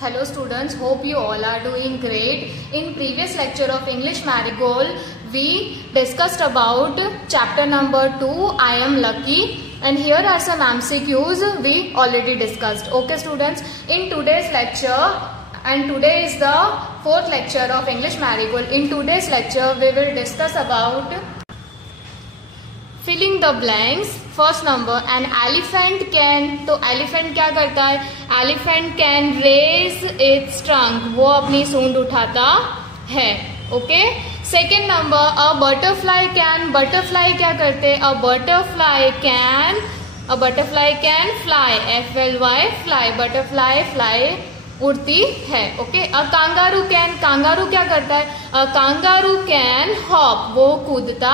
Hello students, hope you all are doing great. In previous lecture of English Marigold, we discussed about chapter number 2, I am lucky, and here are some MCQs we already discussed. Okay students, in today's lecture, and today is the fourth lecture of English Marigold. In today's lecture, we will discuss about filling the blanks. First number, an elephant can. तो elephant क्या करता है? Elephant can raise its trunk. वो अपनी सूंड उठाता है. Okay. Second number, a butterfly can. Butterfly क्या करते हैं? A butterfly can fly. FLY fly. Butterfly fly उड़ती है. Okay. A kangaroo can. Kangaroo क्या करता है? A kangaroo can hop. वो कूदता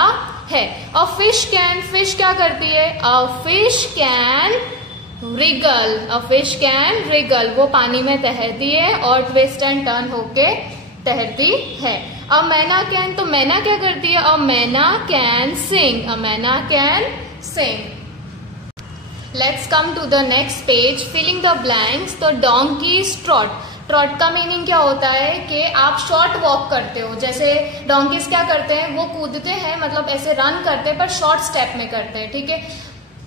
है. A fish can. फिश क्या करती है? A fish can Regal. A fish can Regal. वो पानी में तैरती है और ट्विस्ट एंड टर्न होके तैरती है. अ मैना कैन. तो मैना क्या करती है? अ myna can sing. A myna can sing. Let's come to the next page, filling the blanks. तो डोंकीज ट्रॉट. ट्रॉट का मीनिंग क्या होता है कि आप शॉर्ट वॉक करते हो. जैसे डोंकीज क्या करते हैं? वो कूदते हैं, मतलब ऐसे रन करते हैं पर शॉर्ट स्टेप में करते हैं. ठीक है.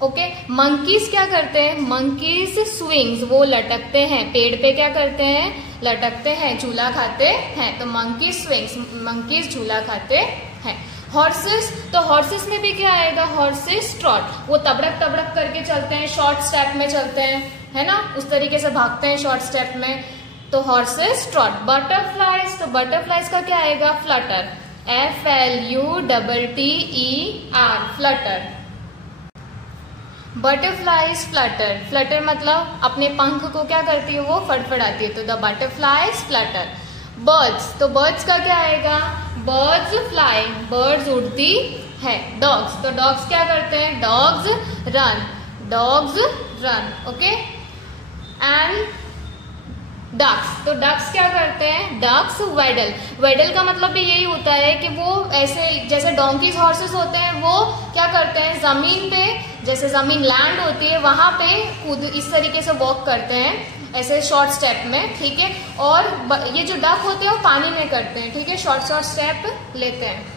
ओके. मंकीज क्या करते हैं? Monkeys swings. वो लटकते हैं. पेड़ पे क्या करते हैं? लटकते हैं, झूला खाते हैं. तो मंकीज स्विंग्स. मंकीज झूला खाते हैं. हॉर्सेस. तो हॉर्सेस में भी क्या आएगा? Horses trout. वो तबड़क तबड़क करके चलते हैं, शॉर्ट स्टेप में चलते हैं, है ना, उस तरीके से भागते हैं शॉर्ट स्टेप में. तो हॉर्सेस ट्रॉट. बटरफ्लाइज. तो बटरफ्लाइज का क्या आएगा? Flutter. FLUTTER Flutter. Butterflies Flutter. Flutter मतलब अपने पंख को क्या करती है? वो फड़फड़ाती है. तो द बटरफ्लाइज फ्लटर. बर्ड्स. तो बर्ड्स का क्या आएगा? Birds fly. बर्ड्स उड़ती है. डॉग्स. तो डॉग्स क्या करते हैं? Dogs run. Dogs run. Okay. And ducks. तो डक्स क्या करते हैं? डक्स वेडल. वेडल का मतलब भी यही होता है कि वो ऐसे जैसे डोंकीज हॉर्सेस होते हैं, वो क्या करते हैं? जमीन पे, जैसे जमीन लैंड होती है वहां पे कूद इस तरीके से वॉक करते हैं, ऐसे शॉर्ट स्टेप में. ठीक है. और ये जो डक होते हैं वो पानी में करते हैं. ठीक है. शॉर्ट शॉर्ट स्टेप लेते हैं.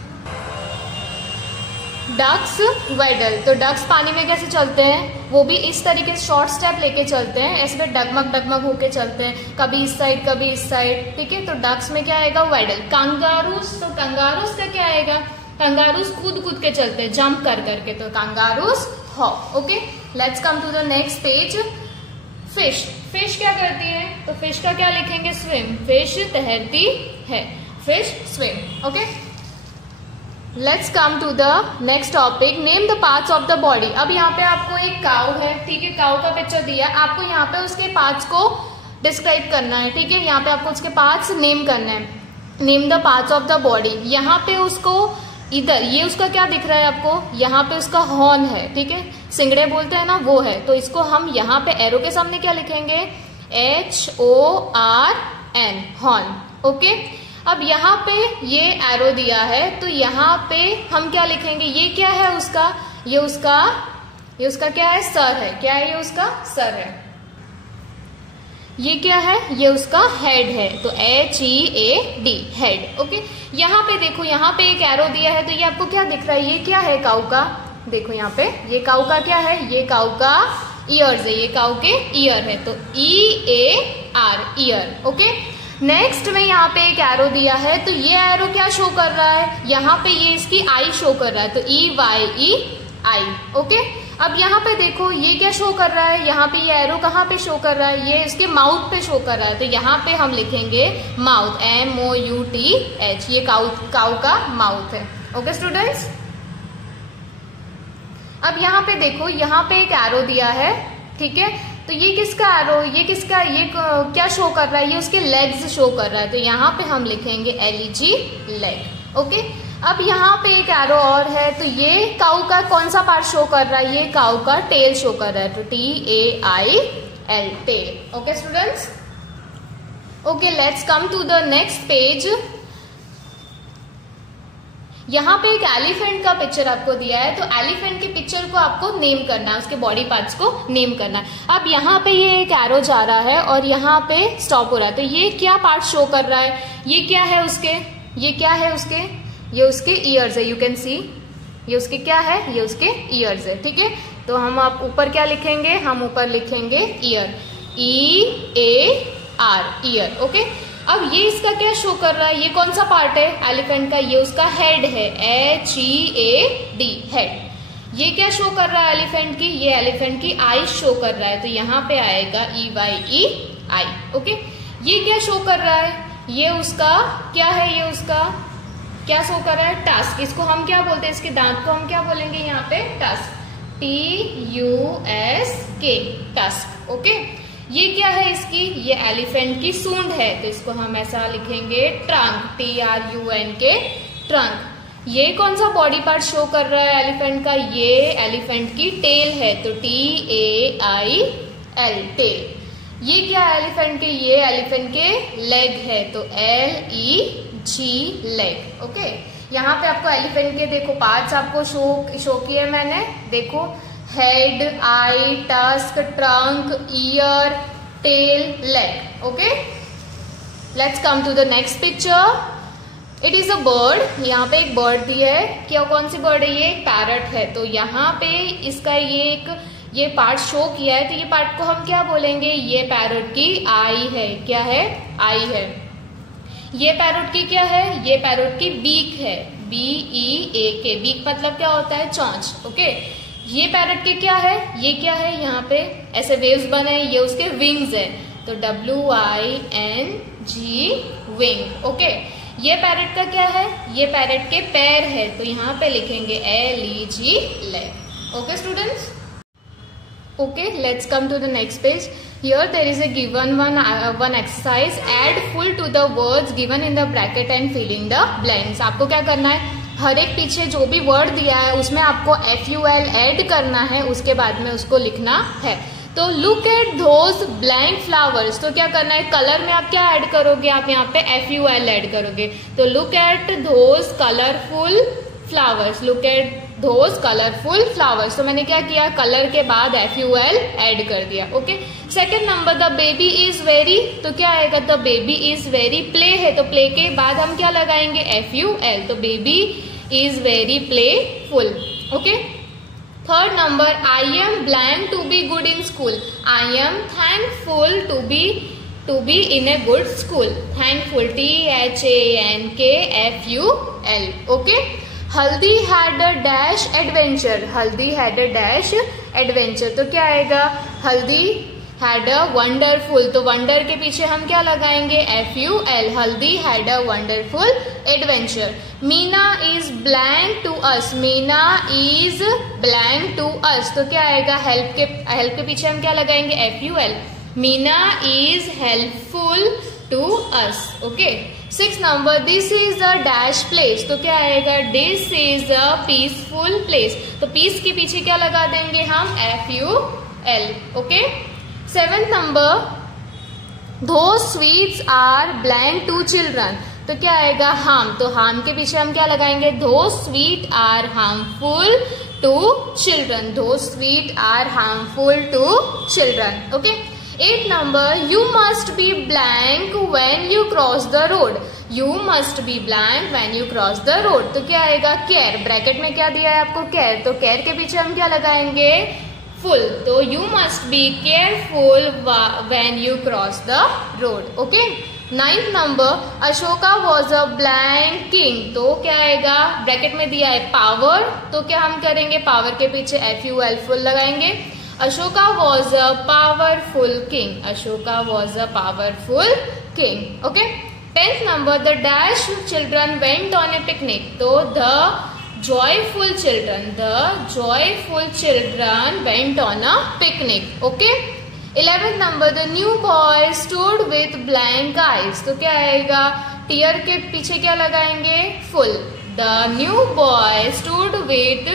डक्स वेडल. तो डक्स पानी में कैसे चलते हैं? वो भी इस तरीके से शॉर्ट स्टेप लेके चलते हैं, ऐसे डगमग डगमग होके चलते हैं, कभी इस साइड कभी इस साइड. ठीक है. तो डक्स में क्या आएगा? वेडल. कंगारूस. तो कंगारूस का क्या आएगा? कंगारूस कूद कूद के चलते हैं, जंप कर करके. तो kangaroos hop. Okay. Let's come to the next page. Fish. Fish क्या करती है? तो फिश का क्या लिखेंगे? स्विम. फिश तैरती है. Fish swim. Okay. Let's come to the next topic, name the parts of the body. अब यहाँ पे आपको एक काउ है. ठीक है. काउ का पिक्चर दिया है आपको. यहाँ पे उसके पार्ट्स को डिस्क्राइब करना है. ठीक है. यहाँ पे आपको उसके पार्ट्स नेम करना है. Name the parts of the body. यहाँ पे उसको इधर ये उसका क्या दिख रहा है आपको? यहाँ पे उसका हॉर्न है. ठीक है. सिंगड़े बोलते हैं ना, वो है. तो इसको हम यहाँ पे एरो के सामने क्या लिखेंगे? HORN horn. ओके. अब यहाँ पे ये एरो दिया है, तो यहाँ पे हम क्या लिखेंगे? ये क्या है उसका? ये उसका क्या है? सर है. क्या है? ये उसका सर है. ये क्या है? ये उसका हेड है. तो HEAD हेड. ओके. यहाँ पे देखो, यहाँ पे एक एरो दिया है, तो ये आपको क्या दिख रहा है? ये क्या है? काऊ का. देखो यहाँ पे ये काऊ का क्या है? ये काऊ का ईयर्स है. ये काऊ के ईयर है. तो EAR ईयर. ओके. नेक्स्ट में यहाँ पे एक एरो दिया है, तो ये एरो क्या शो कर रहा है? यहाँ पे ये इसकी आई शो कर रहा है. तो EYEI. ओके. अब यहाँ पे देखो ये क्या शो कर रहा है? यहाँ पे ये एरो कहाँ पे शो कर रहा है? ये इसके माउथ पे शो कर रहा है. तो यहाँ पे हम लिखेंगे माउथ. MOUTH. ये काऊ का माउथ है. Okay students. अब यहाँ पे देखो, यहाँ पे एक एरो दिया है. ठीक है. तो ये किसका एरो? ये किसका? ये क्या शो कर रहा है? ये उसके लेग्स शो कर रहा है. तो यहाँ पे हम लिखेंगे LEG लेग. ओके. अब यहाँ पे एक एरो और है, तो ये काऊ का कौन सा पार्ट शो कर रहा है? ये काऊ का टेल शो कर रहा है. तो TAIL tail. Okay students. Okay. Let's come to the next page. यहाँ पे एक एलिफेंट का पिक्चर आपको दिया है, तो एलिफेंट के पिक्चर को आपको नेम करना है, उसके बॉडी पार्ट्स को नेम करना है। अब यहाँ पे ये एक एरो जा रहा है और यहाँ पे स्टॉप हो रहा है, तो ये क्या पार्ट शो कर रहा है, ये क्या है उसके, ये क्या है उसके, ये उसके ईयर्स है, यू कैन सी, ये उसके क्या है, ये उसके ईयर्स है, ठीक है। तो हम आप ऊपर क्या लिखेंगे, हम ऊपर लिखेंगे ईयर, EAR, ईयर, ओके। अब ये इसका क्या शो कर रहा है, ये कौन सा पार्ट है एलिफेंट का, ये उसका हेड है, HEAD, हेड। ये क्या शो कर रहा है एलिफेंट की, ये एलिफेंट की आई शो कर रहा है, तो यहाँ पे आएगा EYEI, ओके। ये क्या शो कर रहा है, ये उसका क्या है, ये उसका क्या शो कर रहा है, टस्क। इसको हम क्या बोलते हैं, इसके दांत को हम क्या बोलेंगे यहाँ पे, टस्क, TUSK, टस्क, ओके। ये क्या है इसकी, ये एलिफेंट की सूंड है, तो इसको हम ऐसा लिखेंगे ट्रंक, TRUNK, ट्रंक। ये कौन सा बॉडी पार्ट शो कर रहा है एलिफेंट का, ये एलिफेंट की टेल है, तो TAIL, टेल। ये क्या है एलिफेंट के, ये एलिफेंट के लेग है, तो LEG, लेग, ओके। यहाँ पे आपको एलिफेंट के देखो पार्ट्स आपको शो किए मैंने, देखो head, eye, tusk, trunk, ear, tail, leg, okay. Let's come to the next picture. It is a bird, यहाँ पे एक बर्ड दी है, क्या कौन सी बर्ड है, ये एक पैरट है, तो यहाँ पे इसका ये पार्ट शो किया है, तो ये पार्ट को हम क्या बोलेंगे, ये पैरट की आई है, क्या है, आई है। ये पैरट की क्या है, ये पैरट की बीक है, BEAK, बीक मतलब क्या होता है, चोंच, ओके। ये पैरट के क्या है, ये क्या है, यहाँ पे ऐसे वेव्स बने, ये उसके विंग्स है, तो WING, विंग, ओके। ये पैरट का क्या है, ये पैरट के पैर है, तो यहाँ पे लिखेंगे LEG, leg, okay students. Okay, let's come to the next page. Here there is a given one exercise. Add full to the words given in the bracket and fill in the blanks. आपको क्या करना है, हर एक पीछे जो भी word दिया है उसमें आपको FUL ऐड करना है, उसके बाद में उसको लिखना है। तो look at those blank flowers, तो क्या करना है, कलर में आप क्या ऐड करोगे, आप यहाँ पे FUL ऐड करोगे, तो look at those colourful flowers, look at those colourful flowers. तो मैंने क्या किया, कलर के बाद FUL ऐड कर दिया, okay. Second number, the baby is very, तो क्या आएगा, the baby is very, play है, तो प्ले के बाद हम क्या लगाएंगे, FUL, तो baby is very playful, okay. Third number, I am blank to be good in school, I am thankful to be in a good school, thankful, THANKFUL, okay. Haldi had a dash adventure, Haldi had a dash adventure, तो क्या आएगा, Haldi had a wonderful, तो wonder के पीछे हम क्या लगाएंगे, FUL, Haldi had a wonderful adventure. Meena is blank to us, Meena is blank to अस, तो क्या आएगा, हेल्प के पीछे हम क्या लगाएंगे, FUL, Meena is helpful to us, okay. 6 number, this is a dash place, तो क्या आएगा, this is a peaceful place, तो पीस के पीछे क्या लगा देंगे हम, FUL, ओके। 7th नंबर, दो sweets are blank to children, तो क्या आएगा, हार्म, तो हार्म के पीछे हम क्या लगाएंगे, too sweet are harmful to children, too sweet are harmful to children, okay. 8th number, you must be blank when you cross the road, you must be blank when you cross the road, तो क्या आएगा, care, bracket में क्या दिया है आपको, care, तो care के पीछे हम क्या लगाएंगे, फुल, तो you must be careful when you cross the road, okay. 9th number, Ashoka was a blank king, तो क्या आएगा, ब्रैकेट में दिया है पावर, तो क्या हम करेंगे, पावर के पीछे FUL, फुल लगाएंगे, Ashoka was a powerful king, Ashoka was a powerful king, okay. 10th number, the dash children went on A picnic, तो the joyful children went on a picnic, okay। 11th number, the new boy stood with blank eyes, तो क्या आएगा, tier के पीछे क्या लगाएंगे, full, the new boy stood with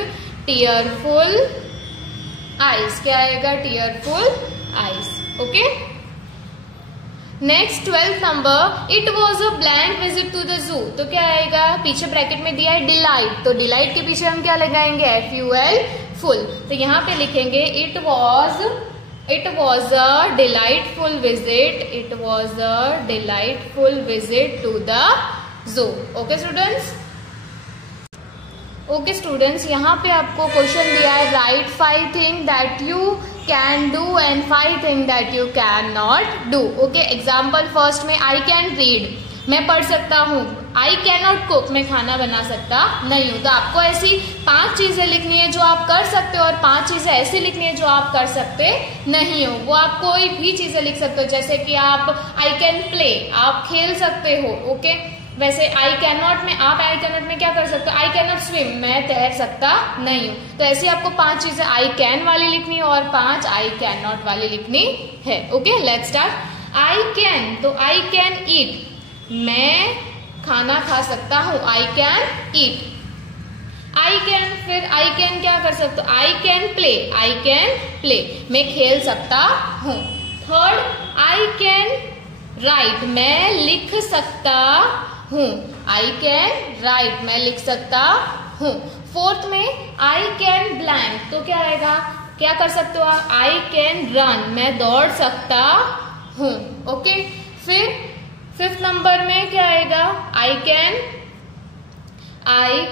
tearful eyes, क्या आएगा, tearful eyes, okay। Next 12th number, it was a blank visit to the zoo. तो क्या आएगा, पीछे ब्रैकेट में दिया है डिलाइट, तो डिलाइट के पीछे हम क्या लगाएंगे, FUL, फुल। तो यहाँ पे लिखेंगे it was a delightful visit, it was a delightful visit to the zoo. Okay students, okay students, यहाँ पे आपको क्वेश्चन दिया है, write 5 thing that you can do and 5 thing that you can not do. Okay, example first में, I can read, मैं पढ़ सकता हूँ। आई कैन नॉट कुक, मैं खाना बना सकता नहीं हूँ। तो आपको ऐसी 5 चीजें लिखनी है जो आप कर सकते हो और 5 चीजें ऐसी लिखनी है जो आप कर सकते नहीं हो। वो आप कोई भी चीजें लिख सकते हो, जैसे कि आप आई कैन प्ले, आप खेल सकते हो। ओके, वैसे आई कैन नॉट में, आप आई कैन नॉट में क्या कर सकते हो, आई कैन नॉट स्विम, मैं तैर सकता नहीं हूँ। तो ऐसे आपको 5 चीजें आई कैन वाली लिखनी है और 5 आई कैन नॉट वाली लिखनी है। Okay, let's start. I can, तो आई कैन ईट, मैं खाना खा सकता हूँ, I can eat. I can, फिर आई कैन क्या कर सकते हो, I can play, I can play, मैं खेल सकता हूँ। थर्ड, आई कैन राइट, मैं लिख सकता हूँ, आई कैन राइट, मैं लिख सकता हूँ। फोर्थ में, आई कैन ब्लैंक, तो क्या आएगा, क्या कर सकते हो, आई कैन रन, मैं दौड़ सकता हूँ। ओके, फिर 5th नंबर में क्या आएगा, आई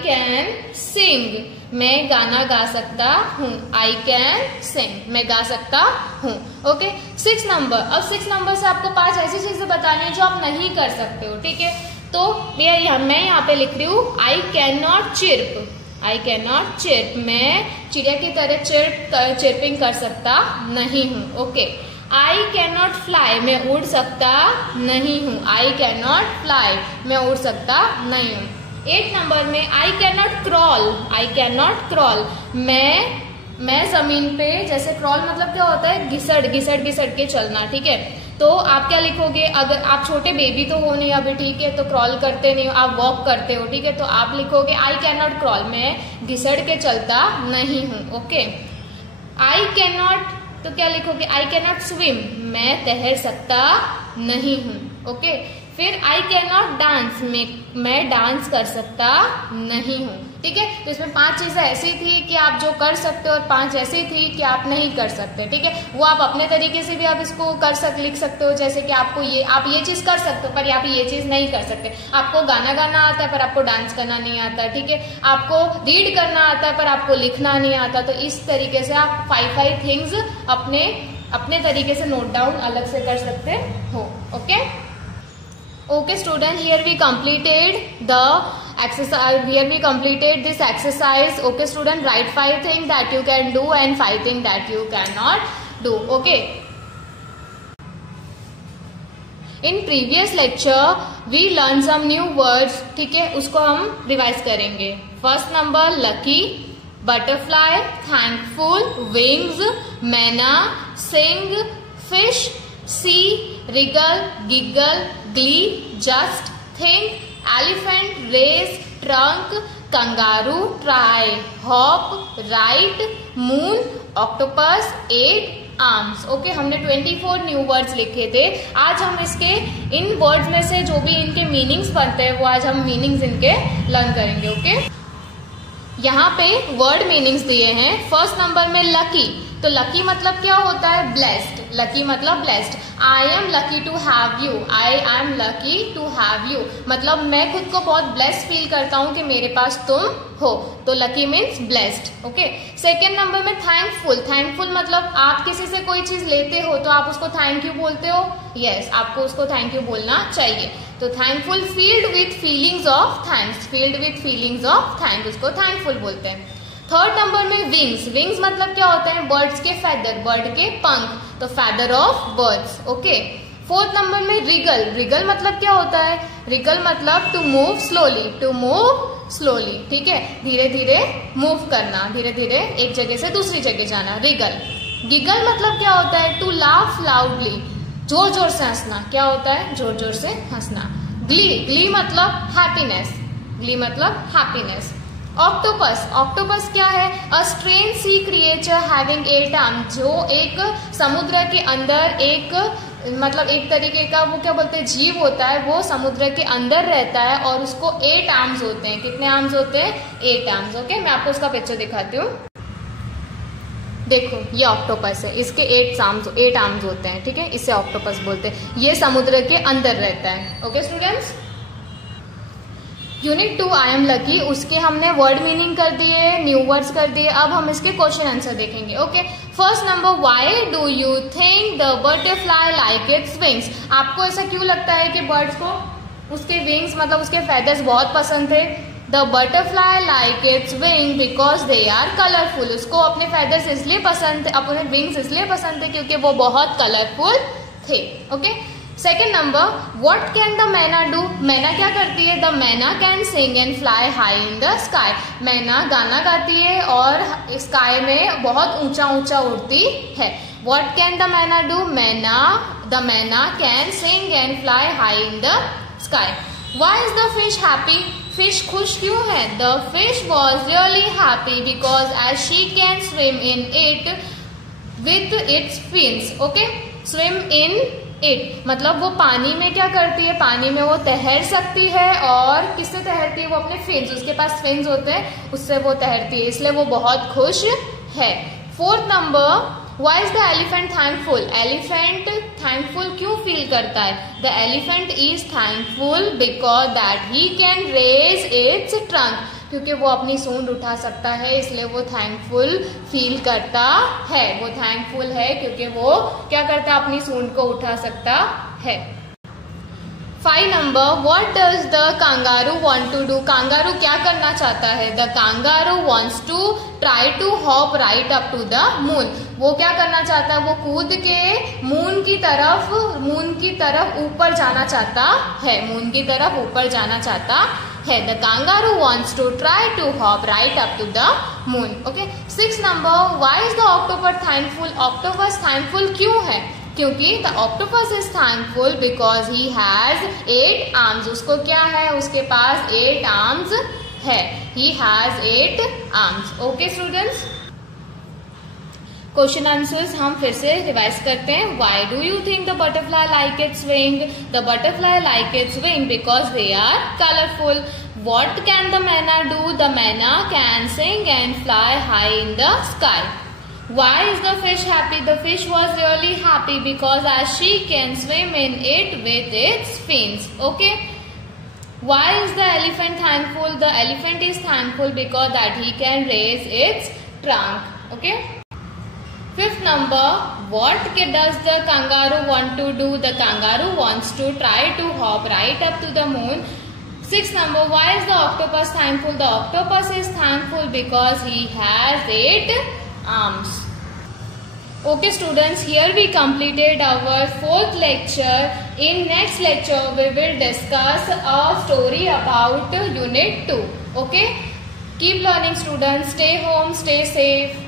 कैन सिंग, मैं गाना गा सकता हूँ, आई कैन सिंग, मैं गा सकता हूँ। ओके, 6 नंबर, अब 6 नंबर से आपको 5 ऐसी चीजें बतानी है जो आप नहीं कर सकते हो। ठीक है, तो मैं यहाँ पे लिख रही हूँ, I can not chirp, I can not chirp, मैं चिड़िया की तरह चिर्पिंग कर सकता नहीं हूँ। Okay, I can not fly, मैं उड़ सकता नहीं हूँ, आई कैन नॉट फ्लाई, मैं उड़ सकता नहीं हूँ। 8 नंबर में, I can not crawl, I can not crawl, मैं जमीन पे, जैसे क्रॉल मतलब क्या होता है, घिसट के चलना। ठीक है, तो आप क्या लिखोगे, अगर आप छोटे बेबी तो हो नहीं अभी, ठीक है, तो क्रॉल करते नहीं हो, आप वॉक करते हो। ठीक है, तो आप लिखोगे आई कैन नॉट क्रॉल, मैं घिसट के चलता नहीं हूँ। ओके, आई कैन नॉट, तो क्या लिखोगे, आई कैन नॉट स्विम, मैं तैर सकता नहीं हूँ। ओके, फिर आई कैन नॉट डांस, मैं डांस कर सकता नहीं हूँ। ठीक है, तो इसमें 5 चीजें ऐसी थी कि आप जो कर सकते हो और 5 ऐसी थी कि आप नहीं कर सकते। ठीक है, वो आप अपने तरीके से भी आप इसको लिख सकते हो, जैसे कि आपको आप ये चीज कर सकते हो पर आप ये चीज नहीं कर सकते। आपको गाना गाना आता है पर आपको डांस करना नहीं आता। ठीक है, आपको रीड करना आता है पर आपको लिखना नहीं आता। तो इस तरीके से आप 5 थिंग्स अपने तरीके से नोट डाउन अलग से कर सकते हो। Okay, okay student, here we completed the exercise, here we completed this exercise. Okay student, write 5 things that you can do and 5 things that you cannot do. Okay, in previous lecture we learned some new words. ठीक है, उसको हम revise करेंगे। First number, lucky, butterfly, thankful, wings, myna, sing, fish, sea, wriggle, giggle, glee, just, think, elephant, race, trunk, kangaroo, try, hop, write, moon, octopus, 8 arms. Okay, हमने 24 new words लिखे थे। आज हम इसके इन वर्ड्स में से जो भी इनके मीनिंग्स बनते हैं वो आज हम मीनिंग्स इनके लर्न करेंगे। ओके, यहाँ पे वर्ड मीनिंग्स दिए हैं। फर्स्ट नंबर में लकी, तो लकी मतलब क्या होता है, ब्लेस्ड। लकी मतलब blessed. I am lucky to have you, I am lucky to have you मतलब मैं खुद को बहुत ब्लेस्ड फील करता हूँ कि मेरे पास तुम हो। तो lucky means blessed. Okay, second number में थैंकफुल। थैंकफुल मतलब आप किसी से कोई चीज लेते हो तो आप उसको थैंक यू बोलते हो। यस, आपको उसको थैंक यू बोलना चाहिए। तो thankful, field with feelings of thanks, field with feelings of thank, उसको थैंकफुल बोलते हैं। थर्ड नंबर में विंग्स। विंग्स मतलब क्या होता है, बर्ड्स के फेदर, बर्ड के पंख, तो feather of birds. Okay, fourth number में रिगल। रिगल मतलब क्या होता है, रिगल मतलब to move slowly, to move slowly. ठीक है, धीरे धीरे मूव करना, धीरे धीरे एक जगह से दूसरी जगह जाना, रिगल। गिगल मतलब क्या होता है, टू लाफ लाउडली, जोर जोर से हंसना। क्या होता है, जोर जोर से हंसना। ग्ली, ग्ली मतलब हैप्पीनेस, ग्ली मतलब हैप्पीनेस। ऑक्टोपस, ऑक्टोपस क्या है, a strange sea creature having 8 arm, जो एक समुद्र के अंदर एक मतलब एक तरीके का वो क्या बोलते हैं जीव होता है, वो समुद्र के अंदर रहता है और उसको 8 आर्म्स होते हैं। कितने आर्म्स होते हैं? 8 आर्म्स। ओके, मैं आपको उसका पिक्चर दिखाती हूँ। देखो ये ऑक्टोपस है, इसके 8 आर्म्स होते हैं, ठीक है, इसे ऑक्टोपस बोलते हैं। ये समुद्र के अंदर रहता है। Okay students, unit 2 I am lucky, उसके हमने वर्ड मीनिंग कर दिए, न्यू वर्ड्स कर दिए। अब हम इसके क्वेश्चन आंसर देखेंगे। Okay, first number, why do you think the butterfly like its wings? आपको ऐसा क्यों लगता है कि बर्ड्स को उसके विंग्स मतलब उसके फेदर्स बहुत पसंद थे? The butterfly like its wing because they are colourful. उसको अपने फेदर्स इसलिए पसंद थे, अपने विंग्स इसलिए पसंद थे क्योंकि वो बहुत कलरफुल थे। Okay, second number, what can the mynah do? मैना क्या करती है? The mynah can sing and fly high in the sky. मैना गाना गाती है और स्काई में बहुत ऊंचा ऊंचा उड़ती है। What can the mynah do? The mynah can sing and fly high in the sky. Why is the fish happy? Fish खुश क्यों है? The fish was really happy because as she can swim in it with its fins. Okay, swim in it मतलब वो पानी में क्या करती है? पानी में वो तैर सकती है। और किससे तैरती है? वो अपने फिन्स, उसके पास फिन्स होते हैं, उससे वो तैरती है, इसलिए वो बहुत खुश है। Fourth number, why is the elephant thankful? Elephant thankful क्यों फील करता है? The elephant is thankful because that he can raise its trunk. क्योंकि वो अपनी सूंड उठा सकता है, इसलिए वो थैंकफुल फील करता है। वो थैंकफुल है क्योंकि वो क्या करता है? अपनी सूंड को उठा सकता है। 5 number, what does the kangaroo want to do? Kangaroo क्या करना चाहता है? The kangaroo wants to try to hop right up to the moon. वो क्या करना चाहता है? वो कूद के मून की तरफ ऊपर जाना चाहता है। मून की तरफ ऊपर जाना चाहता है। The kangaroo wants to try to hop right up to the moon. Okay, 6 number, why is the octopus thankful? Octopus thankful क्यों है? क्योंकि the octopus is thankful because he has 8 arms. उसको क्या है? उसके पास 8 आर्म्स है। He has 8 arms. Okay students, question answers हम फिर से रिवाइज करते हैं। Why do you think the butterfly like its wing? The butterfly like its wing because they are colourful. What can the manna do? The manna can sing and fly high in the sky. Why is the fish happy? The fish was really happy because as she can swim in it with its fins. Okay. Why is the elephant thankful? The elephant is thankful because that he can raise its trunk. Okay. 5th number, what does the kangaroo want to do? The kangaroo wants to try to hop right up to the moon. 6th number, why is the octopus thankful? The octopus is thankful because he has 8 arms. Okay students, here we completed our 4th lecture. In next lecture, we will discuss a story about Unit 2. Okay? Keep learning students. Stay home, stay safe.